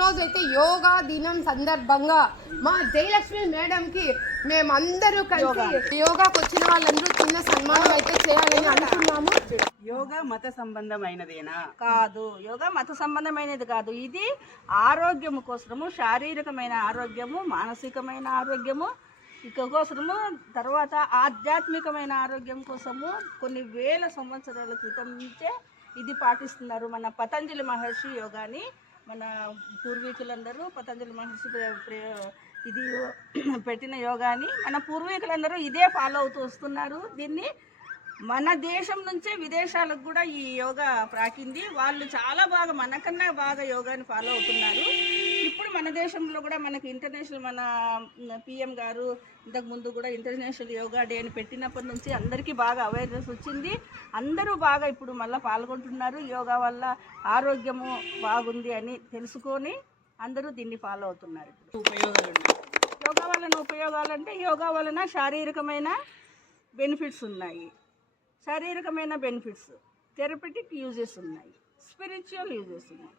రోజు అయితే యోగా దినం సందర్భంగా మా జయలక్ష్మి మేడం కి మేమందరూ కలిసి యోగాకు వచ్చిన వాళ్ళందరూ చిన్న సన్మానం అయితే చేయాలని అనుకున్నాము. యోగా మత సంబంధమైనదేనా? కాదు, యోగా మత సంబంధమైనది కాదు. ఇది ఆరోగ్యము కోసము, శారీరకమైన ఆరోగ్యము, మానసికమైన ఆరోగ్యము కోసము, తర్వాత ఆధ్యాత్మికమైన ఆరోగ్యం కోసము కొన్ని వేల సంవత్సరాల క్రితం నుంచే ఇది పాటిస్తున్నారు. మన పతంజలి మహర్షి యోగాని మన పూర్వీకులందరూ పతంజలి మహర్షి ఇది పెట్టిన యోగాని మన పూర్వీకులందరూ ఇదే ఫాలో అవుతూ వస్తున్నారు. దీన్ని మన దేశం నుంచే విదేశాలకు కూడా ఈ యోగా ప్రాకింది. వాళ్ళు చాలా బాగా మనకన్నా బాగా యోగాని ఫాలో అవుతున్నారు. ఇప్పుడు మన దేశంలో కూడా మనకి ఇంటర్నేషనల్ మన పిఎం గారు ఇంతకుముందు కూడా ఇంటర్నేషనల్ యోగా డే అని పెట్టినప్పటి నుంచి అందరికీ బాగా అవేర్నెస్ వచ్చింది. అందరూ బాగా ఇప్పుడు మళ్ళీ పాల్గొంటున్నారు. యోగా వల్ల ఆరోగ్యము బాగుంది అని తెలుసుకొని అందరూ దీన్ని ఫాలో అవుతున్నారు. యోగా వలన ఉపయోగాలంటే యోగా వలన శారీరకమైన బెనిఫిట్స్ ఉన్నాయి, శారీరకమైన బెనిఫిట్స్, థెరపటిక్ యూజెస్ ఉన్నాయి, స్పిరిచువల్ యూజెస్ ఉన్నాయి.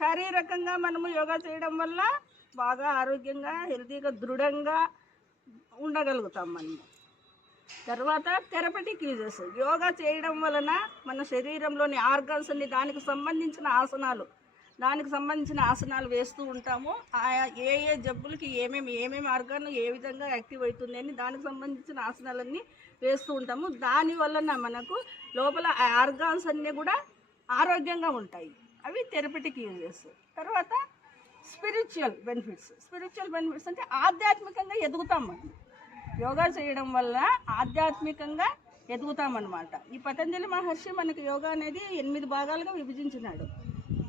శారీరకంగా మనము యోగా చేయడం వల్ల బాగా ఆరోగ్యంగా హెల్తీగా దృఢంగా ఉండగలుగుతాం మనము. తర్వాత థెరపటిక్ యూజెస్, యోగా చేయడం వలన మన శరీరంలోని ఆర్గన్స్ని దానికి సంబంధించిన ఆసనాలు వేస్తూ ఉంటాము. ఏ జబ్బులకి ఏమేమి ఆర్గాన్ ఏ విధంగా యాక్టివ్ అవుతుంది అని దానికి సంబంధించిన ఆసనాలన్నీ వేస్తూ ఉంటాము. దాని వలన మనకు లోపల ఆర్గాన్స్ అన్నీ కూడా ఆరోగ్యంగా ఉంటాయి. అవి థెరపటిక్ యూజెస్. తర్వాత స్పిరిచువల్ బెనిఫిట్స్ అంటే ఆధ్యాత్మికంగా ఎదుగుతాం. మనం యోగా చేయడం వల్ల ఆధ్యాత్మికంగా ఎదుగుతామన్నమాట. ఈ పతంజలి మహర్షి మనకి యోగా అనేది 8 భాగాలుగా విభజించినాడు.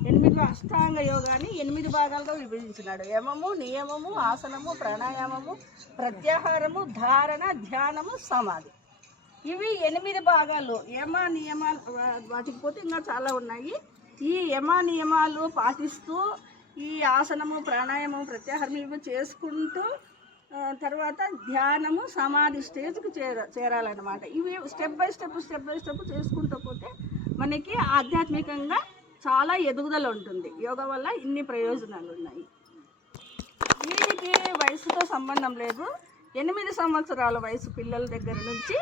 8 అష్టాంగ యోగాని 8 భాగాలుగా విభజించినాడు. యమము, నియమము, ఆసనము, ప్రాణాయామము, ప్రత్యాహారము, ధారణ, ధ్యానము, సమాధి. ఇవి 8 భాగాలు. యమ నియమాలు వాటికి పోతే ఇంకా చాలా ఉన్నాయి. ఈ యమ నియమాలు పాటిస్తూ ఈ ఆసనము, ప్రాణాయామం, ప్రత్యాహారం ఇవి చేసుకుంటూ తర్వాత ధ్యానము, సమాధి స్టేజ్కి చేరాలన్నమాట. ఇవి స్టెప్ బై స్టెప్ చేసుకుంటూ పోతే మనకి ఆధ్యాత్మికంగా చాలా ఎదుగుదల ఉంటుంది. యోగా వల్ల ఇన్ని ప్రయోజనాలు ఉన్నాయి. వీరికి వయసుతో సంబంధం లేదు. 8 సంవత్సరాల వయసు పిల్లల దగ్గర నుంచి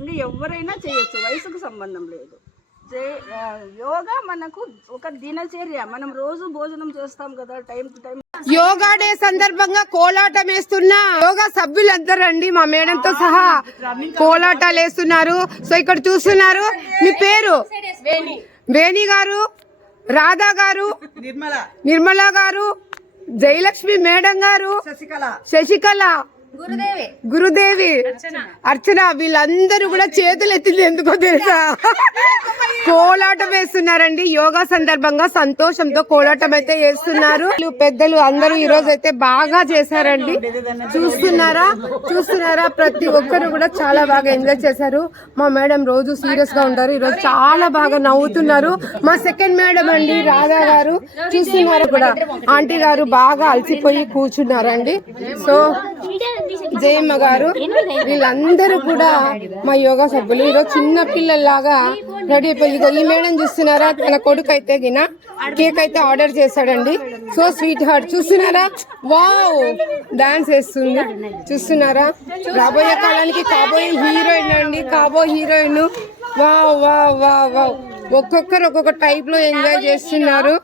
ఇంకా ఎవరైనా చేయొచ్చు, వయసుకు సంబంధం లేదు. యోగా మనకు ఒక దినచర్య. మనం రోజు భోజనం చేస్తాం కదా time to time. Yoga day సందర్భంగా కోలాటం వేస్తున్న యోగా సభ్యులందరూ అండి మా మేడంతో సహా కోలాటాలు వేస్తున్నారు. సో ఇక్కడ చూస్తున్నారు. మీ పేరు? వేణి గారు, రాధా గారు, నిర్మల గారు, జయలక్ష్మి మేడం గారు, శశికళ, గురుదేవి, అర్చన, వీళ్ళందరూ కూడా చేతులు ఎత్తింది ఎందుకో తెలుసా? కోలాటం వేస్తున్నారండి. యోగా సందర్భంగా సంతోషంతో కోలాటం అయితే వేస్తున్నారు. పెద్దలు అందరూ ఈ రోజు అయితే బాగా చేశారండి. చూస్తున్నారా ప్రతి ఒక్కరు కూడా చాలా బాగా ఎంజాయ్ చేశారు. మా మేడం రోజు సీరియస్ గా ఉంటారు, ఈ రోజు చాలా బాగా నవ్వుతున్నారు. మా సెకండ్ మేడం అండి రాధా గారు, చూస్తున్నారు కూడా. ఆంటీ గారు బాగా అలసిపోయి కూర్చున్నారండి. సో జయమ్మ గారు, వీళ్ళందరూ కూడా మా యోగా సభ్యులు. ఈరోజు చిన్న పిల్లల్లాగా రెడీ అయిపోయి ఈ మేడం చూస్తున్నారా, తన కొడుకు అయితే గిన కేక్ అయితే ఆర్డర్ చేశాడండి. So sweet heart. చూస్తున్నారా, వావ్ డాన్స్ వేస్తుంది. చూస్తున్నారా, రాబోయే కాలానికి కాబోయే హీరోయిన్ అండి, heroine. Wow wow wow wow. ఒక్కొక్కరు ఒక్కొక్క టైప్ లో ఎంజాయ్ చేస్తున్నారు.